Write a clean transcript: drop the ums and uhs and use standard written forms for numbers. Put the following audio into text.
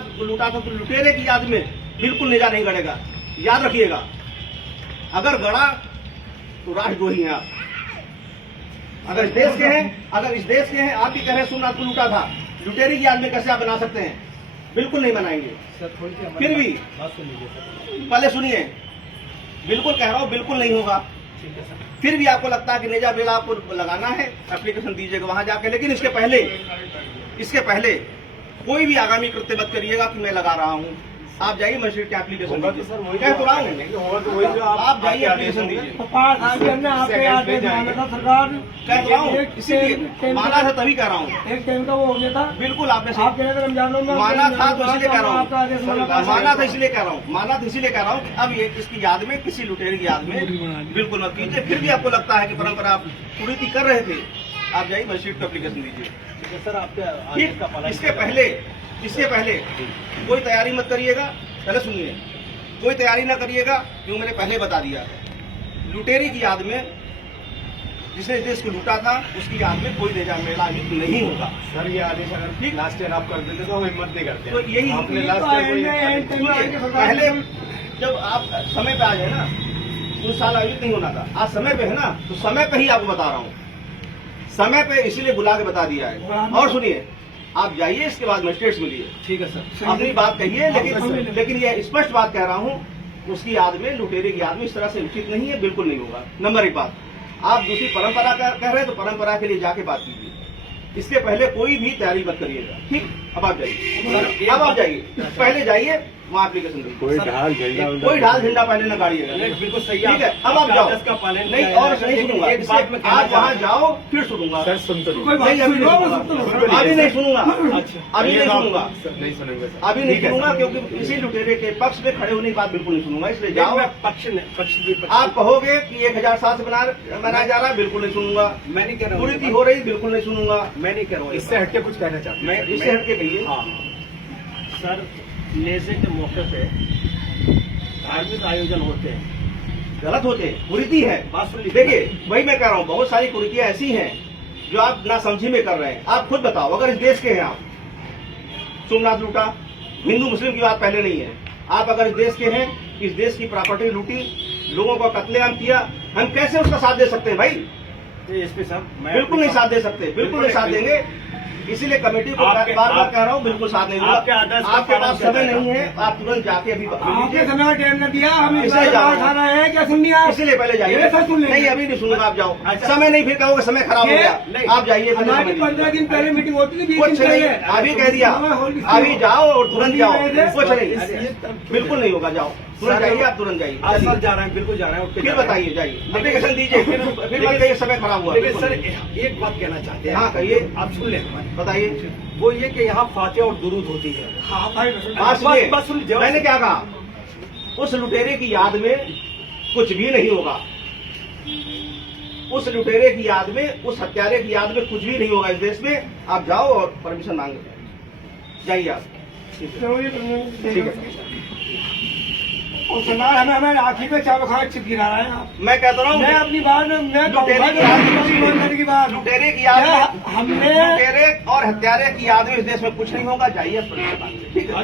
सोमनाथ लूटा था तो लुटेरे की याद में बिल्कुल नेजा नहीं गड़ेगा। याद रखिएगा, अगर गड़ा तो राष्ट्रद्रोही हैं आप। अगर इस देश के हैं, आप भी कह रहे हैं सोमनाथ को लूटा था, लुटेरे की याद में कैसे आप बना सकते हैं? बिल्कुल नहीं बनाएंगे। फिर भी पहले सुनिए, बिल्कुल कह रहा हूँ बिल्कुल नहीं होगा। फिर भी आपको लगता है कि नेजा बेड़ा आपको लगाना है, एप्लीकेशन दीजिएगा वहां जाके। लेकिन इसके पहले कोई भी आगामी कृत्य मत करिएगा कि मैं लगा रहा हूँ। आप जाइए मजिस्ट्रेट के एप्लीकेशन दीजिए। कह तो रहा हूँ, आप जाइए एप्लीकेशन दीजिए। कह तो रहा हूँ, इसीलिए माना था तभी कह रहा हूँ। एक टाइम का वो हो गया था। बिल्कुल आपने रमजानों में माना था तो इसलिए कह रहा हूँ, माना था इसलिए कह रहा हूँ। अब ये इसकी याद में, किसी लुटेरे की याद में बिल्कुल मत कीजिए। फिर भी आपको लगता है कि परंपरा आप कुरीति कर रहे थे, आप जाइए मजिस्ट्रेट को एप्लीकेशन दीजिए। सर आपके इसके पहले कोई तैयारी मत करिएगा। पहले सुनिए, कोई तैयारी ना करिएगा, क्यों मैंने पहले बता दिया। लुटेरे की याद में, जिसने इस देश को लूटा था, उसकी याद में कोई नेजा मेला युद्ध नहीं होगा। सर ये आदेश अगर ठीक लास्ट ईयर आप कर देते तो हम हिम्मत नहीं करते। तो यही आपने लास्ट पहले जब आप समय पे आ जाए ना, उस साल आयोजित नहीं होना था, आज समय पे है ना, तो समय पे ही आपको बता रहा हूँ। समय पे इसीलिए बुला के बता दिया है। और सुनिए, आप जाइए, इसके बाद मजिस्ट्रेट से मिलिए। ठीक है सर, अपनी बात कहिए, लेकिन ये स्पष्ट बात कह रहा हूँ, उसकी याद में, लुटेरे की याद में इस तरह से उचित नहीं है, बिल्कुल नहीं होगा। नंबर एक बात। आप दूसरी परंपरा कह रहे हैं तो परंपरा के लिए जाके बात कीजिए। इसके पहले कोई भी तैयारी मत करिएगा, ठीक? अब आप जाइए, पहले जाइए वहाँ एप्लीकेशन दीजिए। कोई ढाल झंडा पहले न गाड़िएगा। बिल्कुल सही ठीक है, अब आप जाओ। नहीं और नहीं सुनूंगा, आप वहाँ जाओ फिर सुनूंगा। सर सुन तो नहीं, अभी नहीं सुनूंगा, अभी नहीं सुनूंगा, नहीं सुनेंगे अभी नहीं सुनूंगा, क्योंकि इसी लुटेरे के पक्ष में खड़े होने की बात बिल्कुल नहीं सुनूंगा। इसलिए जाओ। पक्ष आप कहोगे कि 1007 से बनाया जा रहा है, बिल्कुल नहीं सुनूंगा। मैं नहीं कह रहा हूँ, कुरीति हो रही, बिल्कुल नहीं सुनूंगा। मैं नहीं कह रहा हूँ। इससे हटके कुछ कहना चाहता हूँ मैं इससे हटके कहिए। हाँ सर, नेज़े के मौके पे धार्मिक आयोजन होते हैं, गलत होते हैं, कुरीति है। बात सुन लीजिए। देखिए, वही मैं कह रहा हूँ, बहुत सारी कुरीतियां ऐसी हैं जो आप ना समझी में कर रहे हैं। आप खुद बताओ, अगर इस देश के हैं आप, सोमनाथ लूटा, हिंदू मुस्लिम की बात पहले नहीं है। आप अगर इस देश के हैं, इस देश की प्रॉपर्टी लूटी, लोगों का कत्लेआम किया, हम कैसे उसका साथ दे सकते हैं भाई? एसपी साहब बिल्कुल नहीं साथ दे सकते, बिल्कुल नहीं साथ देंगे। इसीलिए कमेटी को बार बार कह रहा हूँ, बिल्कुल साथ नहीं दूंगा। आपके पास समय नहीं है, आप तुरंत जाके अभी आपके समय टाइम न दिया, हम इसलिए जा खाना है क्या सुन लिया? इसीलिए पहले जाइए। नहीं, अभी नहीं सुनूंगा, आप जाओ। समय नहीं, फिर कहोगे समय खराब हो गया। आप जाइए। हमारी 15 दिन पहले मीटिंग होती थी, कुछ नहीं, अभी कह दिया, अभी जाओ और तुरंत जाओ। कुछ नहीं, बिल्कुल नहीं होगा, जाओ तुरंत जाइए, आप तुरंत जाइए। सर जा रहे हैं, बिल्कुल जा रहे हैं। फिर बताइए, जाइए एप्लीकेशन दीजिए, फिर मत कहिए समय खराब हुआ। लेकिन सर एक बात कहना चाहते हैं। हाँ कहिए, आप सुन लें हमारी। बताइए। वो ये कि यहाँ फातिहा और दुरूद होती है। हाँ भाई, बात सुनिए, मैंने क्या कहा? उस लुटेरे की याद में कुछ भी नहीं होगा। उस लुटेरे की याद में, उस हत्यारे की याद में कुछ भी नहीं होगा इस देश में। आप जाओ और परमिशन मांग जाइए आप। ठीक है। और सरदार हमें आखिर में चावल खा चिप गिरा रहे हैं आप। मैं कहता रहा हूँ, मैं अपनी बात में लुटेरे की याद में, हमने लुटेरे और हत्यारे की याद में इस देश में कुछ नहीं होगा। जाइए, ठीक है।